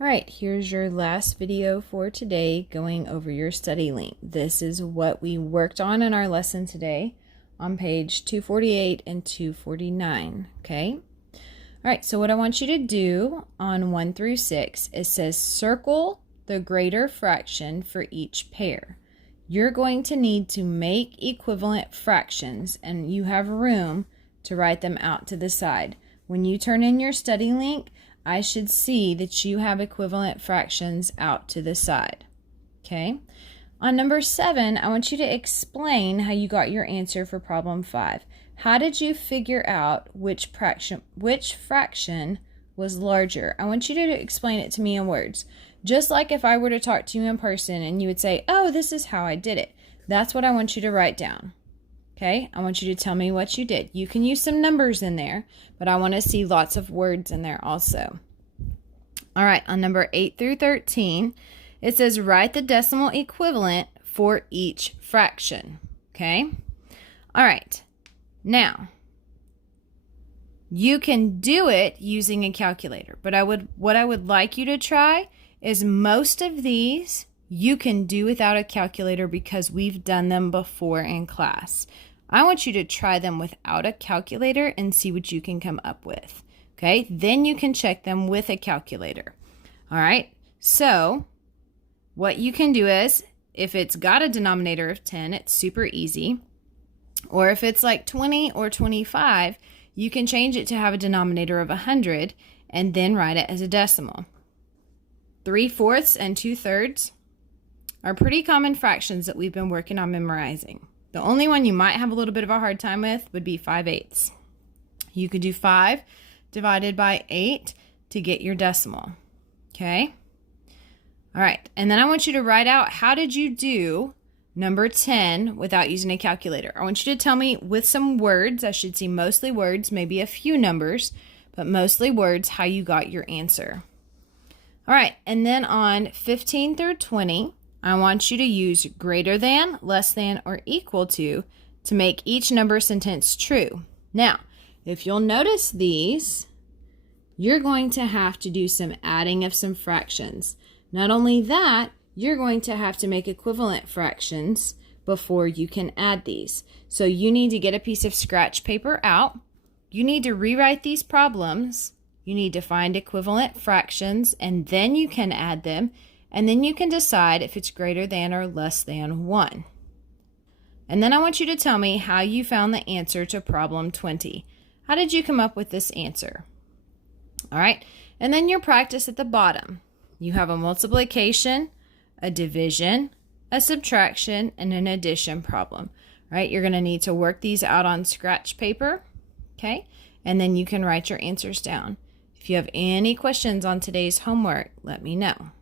All right, here's your last video for today going over your study link. This is what we worked on in our lesson today on page 248 and 249, okay? All right, so what I want you to do on 1 through 6, it says circle the greater fraction for each pair. You're going to need to make equivalent fractions, and you have room to write them out to the side. When you turn in your study link, I should see that you have equivalent fractions out to the side, okay? On number 7, I want you to explain how you got your answer for problem 5. How did you figure out which fraction was larger? I want you to explain it to me in words. Just like if I were to talk to you in person and you would say, oh, this is how I did it. That's what I want you to write down. Okay, I want you to tell me what you did. You can use some numbers in there, but I want to see lots of words in there also. All right, on number 8 through 13, it says write the decimal equivalent for each fraction. Okay, all right. Now, you can do it using a calculator, but what I would like you to try is most of these you can do without a calculator because we've done them before in class. I want you to try them without a calculator and see what you can come up with. Okay, then you can check them with a calculator. All right, so what you can do is, if it's got a denominator of 10, it's super easy. Or if it's like 20 or 25, you can change it to have a denominator of 100 and then write it as a decimal. 3/4 and 2/3 are pretty common fractions that we've been working on memorizing. The only one you might have a little bit of a hard time with would be 5/8. You could do 5 divided by 8 to get your decimal. Okay? All right, and then I want you to write out how did you do number 10 without using a calculator. I want you to tell me with some words, I should see mostly words, maybe a few numbers, but mostly words, how you got your answer. All right, and then on 15 through 20, I want you to use greater than, less than, or equal to make each number sentence true. Now, if you'll notice these, you're going to have to do some adding of some fractions. Not only that, you're going to have to make equivalent fractions before you can add these. So you need to get a piece of scratch paper out. You need to rewrite these problems. You need to find equivalent fractions, and then you can add them, and then you can decide if it's greater than or less than 1. And then I want you to tell me how you found the answer to problem 20. How did you come up with this answer? All right, and then your practice at the bottom. You have a multiplication, a division, a subtraction, and an addition problem. All right, you're going to need to work these out on scratch paper, okay? And then you can write your answers down. If you have any questions on today's homework, let me know.